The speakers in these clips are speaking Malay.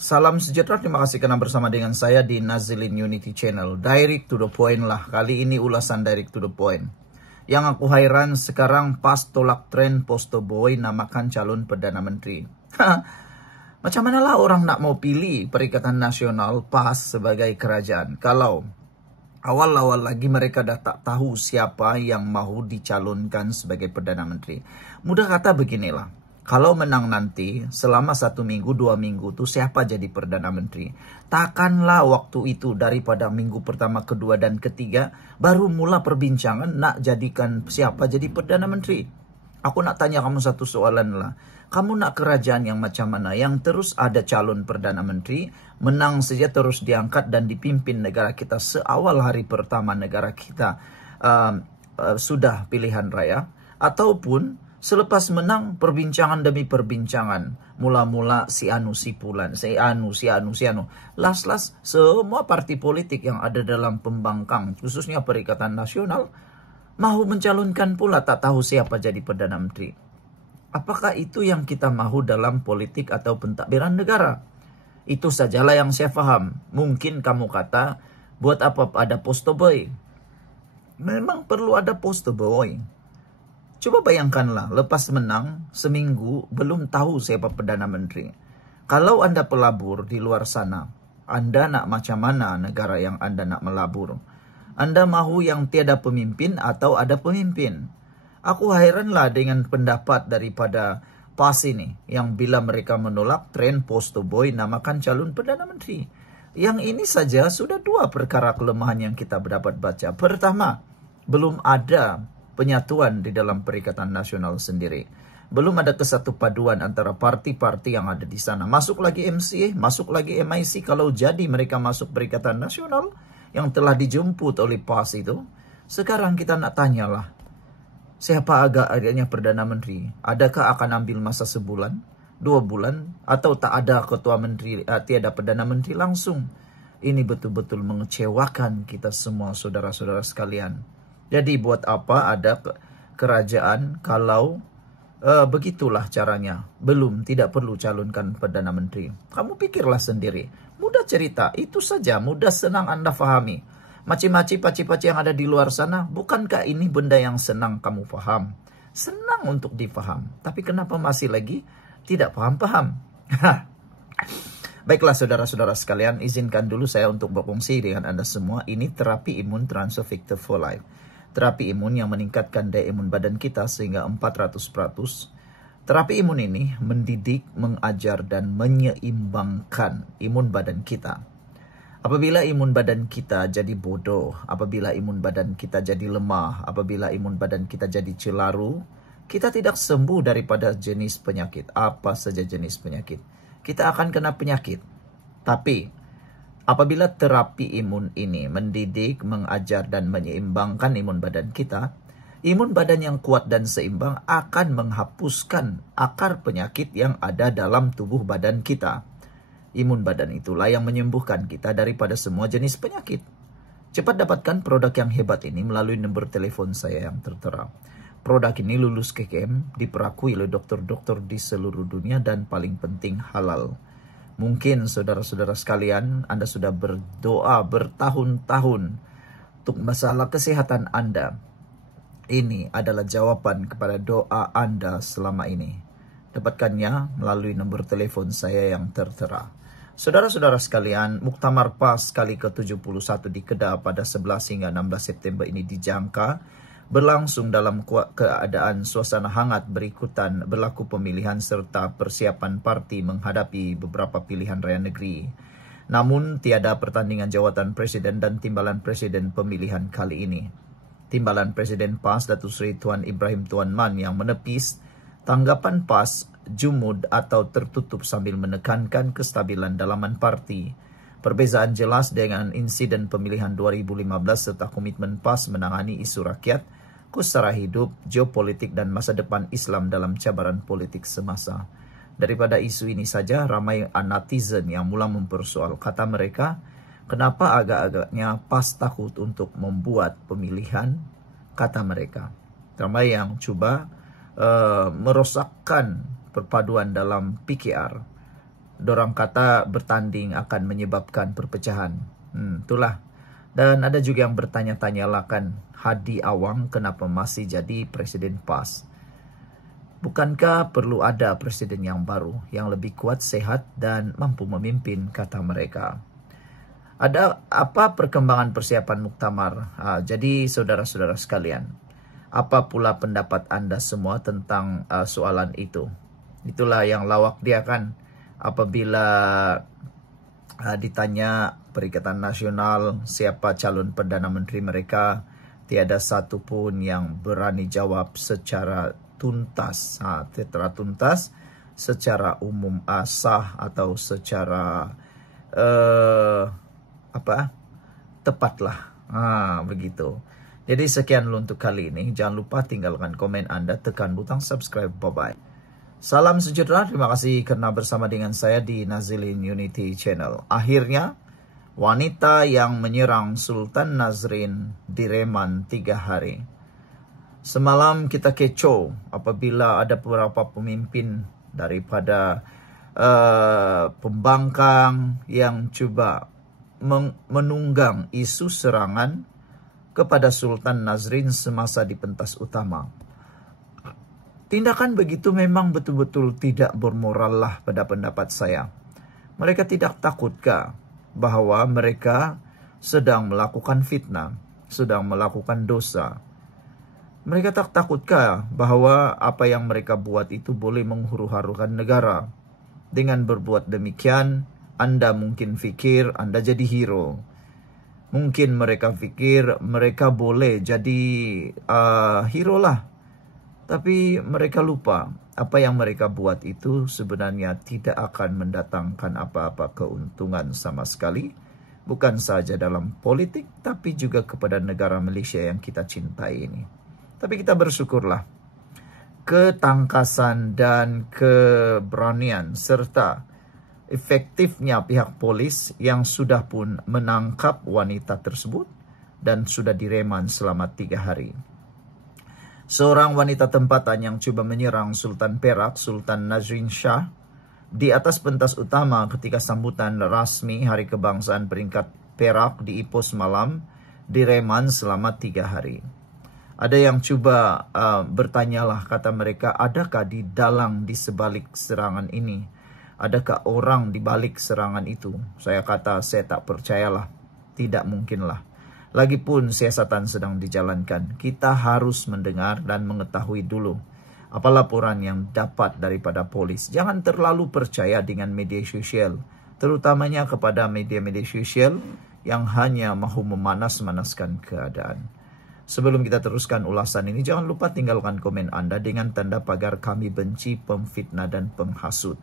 Salam sejahtera, terima kasih karena bersama dengan saya di Nazilin Unity Channel. Direct to the point lah, kali ini ulasan direct to the point. Yang aku heran sekarang pas tolak tren Poster Boy namakan calon Perdana Menteri. Macam mana lah orang nak mau pilih Perikatan Nasional PAS sebagai kerajaan kalau awal-awal lagi mereka dah tak tahu siapa yang mahu dicalonkan sebagai Perdana Menteri. Mudah kata beginilah. Kalau menang nanti, selama 1 minggu, 2 minggu tuh siapa jadi Perdana Menteri? Takkanlah waktu itu daripada minggu pertama, kedua, dan ketiga, baru mula perbincangan nak jadikan siapa jadi Perdana Menteri. Aku nak tanya kamu satu soalan lah. Kamu nak kerajaan yang macam mana? Yang terus ada calon Perdana Menteri, menang saja terus diangkat dan dipimpin negara kita seawal hari pertama negara kita sudah pilihan raya. Ataupun selepas menang, perbincangan demi perbincangan. Mula-mula si anu, si pulan, si anu. Las-las, semua parti politik yang ada dalam pembangkang, khususnya Perikatan Nasional, mahu mencalonkan pula tak tahu siapa jadi Perdana Menteri. Apakah itu yang kita mahu dalam politik atau pentadbiran negara? Itu sajalah yang saya faham. Mungkin kamu kata, buat apa ada Poster Boy? Memang perlu ada Poster Boy. Coba bayangkanlah, lepas menang, seminggu belum tahu siapa Perdana Menteri. Kalau Anda pelabur di luar sana, Anda nak macam mana negara yang Anda nak melabur? Anda mahu yang tiada pemimpin atau ada pemimpin? Aku heranlah dengan pendapat daripada PAS ini, yang bila mereka menolak tren Poster Boy namakan calon Perdana Menteri. Yang ini saja sudah 2 perkara kelemahan yang kita dapat baca. Pertama, belum ada penyatuan di dalam Perikatan Nasional sendiri. Belum ada kesatu paduan antara parti-parti yang ada di sana. Masuk lagi MCA, masuk lagi MIC. Kalau jadi mereka masuk Perikatan Nasional yang telah dijemput oleh PAS itu, sekarang kita nak tanyalah, siapa agaknya Perdana Menteri? Adakah akan ambil masa sebulan, 2 bulan, atau tak ada ketua menteri, tiada Perdana Menteri langsung? Ini betul-betul mengecewakan kita semua, saudara-saudara sekalian. Jadi buat apa ada kerajaan kalau begitulah caranya? Tidak perlu calonkan Perdana Menteri. Kamu pikirlah sendiri. Mudah cerita, itu saja, mudah senang Anda fahami. Maci-maci, paci-paci yang ada di luar sana, bukankah ini benda yang senang kamu faham? Senang untuk difaham. Tapi kenapa masih lagi tidak paham-paham? Baiklah saudara-saudara sekalian, izinkan dulu saya untuk berkongsi dengan Anda semua. Ini terapi imun Transfer Victor for Life. Terapi imun yang meningkatkan daya imun badan kita sehingga 400%. Terapi imun ini mendidik, mengajar, dan menyeimbangkan imun badan kita. Apabila imun badan kita jadi bodoh, apabila imun badan kita jadi lemah, apabila imun badan kita jadi celaru, kita tidak sembuh daripada jenis penyakit. Apa saja jenis penyakit, kita akan kena penyakit. Tapi apabila terapi imun ini mendidik, mengajar, dan menyeimbangkan imun badan kita, imun badan yang kuat dan seimbang akan menghapuskan akar penyakit yang ada dalam tubuh badan kita. Imun badan itulah yang menyembuhkan kita daripada semua jenis penyakit. Cepat dapatkan produk yang hebat ini melalui nomor telepon saya yang tertera. Produk ini lulus KKM, diperakui oleh dokter-dokter di seluruh dunia, dan paling penting halal. Mungkin saudara-saudara sekalian, Anda sudah berdoa bertahun-tahun untuk masalah kesehatan Anda. Ini adalah jawaban kepada doa Anda selama ini. Dapatkannya melalui nomor telepon saya yang tertera. Saudara-saudara sekalian, Muktamar PAS kali ke-71 di Kedah pada 11 hingga 16 September ini dijangka berlangsung dalam keadaan suasana hangat berlaku pemilihan serta persiapan parti menghadapi beberapa pilihan raya negeri. Namun tiada pertandingan jawatan presiden dan timbalan presiden pemilihan kali ini. Timbalan Presiden PAS Datuk Seri Tuan Ibrahim Tuan Man yang menepis tanggapan PAS jumud atau tertutup sambil menekankan kestabilan dalaman parti. Perbezaan jelas dengan insiden pemilihan 2015 serta komitmen PAS menangani isu rakyat, kusara hidup, geopolitik, dan masa depan Islam dalam cabaran politik semasa. Daripada isu ini saja, ramai netizen yang mula mempersoal kata mereka, kenapa agak-agaknya PAS takut untuk membuat pemilihan, kata mereka. Ramai yang cuba merosakkan perpaduan dalam PKR. dorang kata bertanding akan menyebabkan perpecahan. Itulah. Dan ada juga yang bertanya-tanya lah kan, Hadi Awang kenapa masih jadi presiden PAS? Bukankah perlu ada presiden yang baru, yang lebih kuat, sehat, dan mampu memimpin, kata mereka. Ada apa perkembangan persiapan muktamar? Jadi saudara-saudara sekalian, apa pula pendapat Anda semua tentang soalan itu? Itulah yang lawak dia kan, apabila ditanya Perikatan Nasional siapa calon Perdana Menteri mereka, tiada satu pun yang berani jawab secara tuntas, secara umum, sah atau secara tepatlah. Begitu. Jadi sekian dulu untuk kali ini. Jangan lupa tinggalkan komen Anda, tekan butang subscribe. Bye-bye. Salam sejahtera. Terima kasih karena bersama dengan saya di Nazilin Unity Channel. Akhirnya, wanita yang menyerang Sultan Nazrin direman 3 hari. Semalam kita kecoh apabila ada beberapa pemimpin daripada pembangkang yang coba menunggang isu serangan kepada Sultan Nazrin semasa di pentas utama. Tindakan begitu memang betul-betul tidak bermoral lah pada pendapat saya. Mereka tidak takutkah bahwa mereka sedang melakukan fitnah, sedang melakukan dosa? Mereka tak takutkah bahwa apa yang mereka buat itu boleh menghuru-harukan negara? Dengan berbuat demikian, Anda mungkin fikir Anda jadi hero. Mungkin mereka fikir mereka boleh jadi hero lah. Tapi mereka lupa apa yang mereka buat itu sebenarnya tidak akan mendatangkan apa-apa keuntungan sama sekali. Bukan saja dalam politik, tapi juga kepada negara Malaysia yang kita cintai ini. Tapi kita bersyukurlah ketangkasan dan keberanian serta efektifnya pihak polis yang sudah pun menangkap wanita tersebut dan sudah direman selama 3 hari. Seorang wanita tempatan yang coba menyerang Sultan Perak, Sultan Nazrin Shah, di atas pentas utama ketika sambutan rasmi Hari Kebangsaan peringkat Perak di Ipoh semalam, direman selama 3 hari. Ada yang coba bertanyalah, kata mereka, adakah di dalang di sebalik serangan ini? Adakah orang di balik serangan itu? Saya kata, saya tak percayalah. Tidak mungkinlah. Lagipun siasatan sedang dijalankan. Kita harus mendengar dan mengetahui dulu apa laporan yang dapat daripada polis. Jangan terlalu percaya dengan media sosial, terutamanya kepada media-media sosial yang hanya mahu memanas-manaskan keadaan. Sebelum kita teruskan ulasan ini, jangan lupa tinggalkan komen Anda dengan tanda pagar kami benci pemfitnah dan penghasut.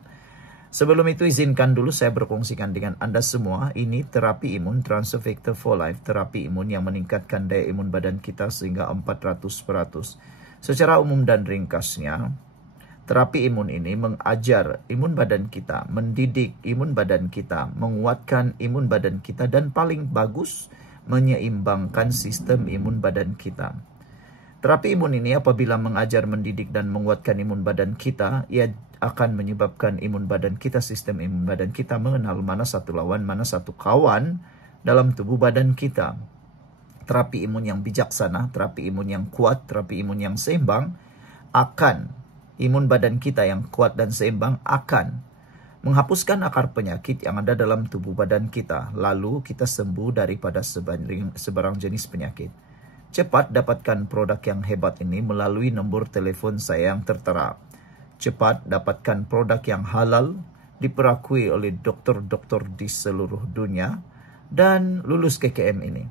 Sebelum itu izinkan dulu saya berkongsikan dengan Anda semua, ini terapi imun Transfer Factor for Life, terapi imun yang meningkatkan daya imun badan kita sehingga 400%. Secara umum dan ringkasnya, terapi imun ini mengajar imun badan kita, mendidik imun badan kita, menguatkan imun badan kita, dan paling bagus, menyeimbangkan sistem imun badan kita. Terapi imun ini apabila mengajar, mendidik, dan menguatkan imun badan kita, ia akan menyebabkan imun badan kita, sistem imun badan kita mengenal mana satu lawan, mana satu kawan dalam tubuh badan kita. Terapi imun yang bijaksana, terapi imun yang kuat, terapi imun yang seimbang, imun badan kita yang kuat dan seimbang akan menghapuskan akar penyakit yang ada dalam tubuh badan kita. Lalu kita sembuh daripada sebarang jenis penyakit. Cepat dapatkan produk yang hebat ini melalui nombor telefon saya yang tertera. Cepat dapatkan produk yang halal, diperakui oleh dokter-dokter di seluruh dunia, dan lulus KKM ini.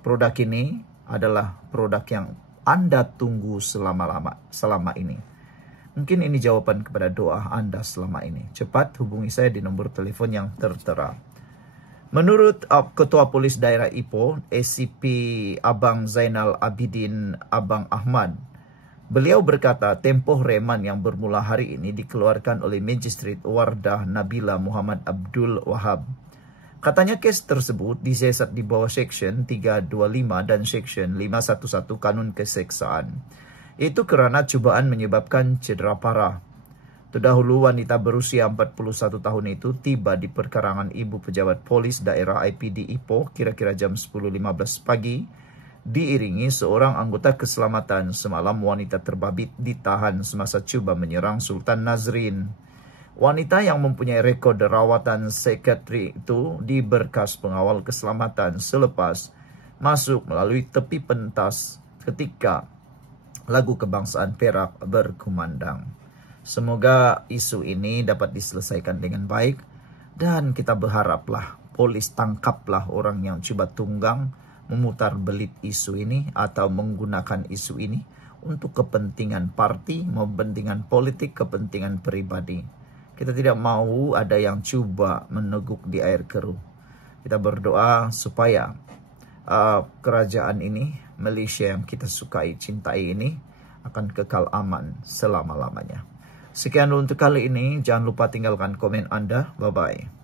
Produk ini adalah produk yang Anda tunggu selama ini. Mungkin ini jawaban kepada doa Anda selama ini. Cepat hubungi saya di nomor telepon yang tertera. Menurut Ketua Polis Daerah Ipoh, ACP Abang Zainal Abidin Abang Ahmad, beliau berkata tempoh reman yang bermula hari ini dikeluarkan oleh Magistrate Wardah Nabila Muhammad Abdul Wahab. Katanya kes tersebut disiasat di bawah Seksyen 325 dan Seksyen 511 Kanun Keseksaan. Itu kerana cubaan menyebabkan cedera parah. Terdahulu wanita berusia 41 tahun itu tiba di perkarangan ibu pejabat polis daerah IPD Ipoh kira-kira jam 10.15 pagi. Diiringi seorang anggota keselamatan. Semalam wanita terbabit ditahan semasa cuba menyerang Sultan Nazrin. Wanita yang mempunyai rekod rawatan psikiatri itu diberkas pengawal keselamatan selepas masuk melalui tepi pentas ketika lagu kebangsaan Perak berkumandang. Semoga isu ini dapat diselesaikan dengan baik dan kita berharaplah polis tangkaplah orang yang coba tunggang memutar belit isu ini atau menggunakan isu ini untuk kepentingan parti, kepentingan politik, kepentingan pribadi. Kita tidak mau ada yang coba meneguk di air keruh. Kita berdoa supaya kerajaan ini, Malaysia yang kita sukai, cintai ini akan kekal aman selama-lamanya. Sekian untuk kali ini. Jangan lupa tinggalkan komen Anda. Bye-bye.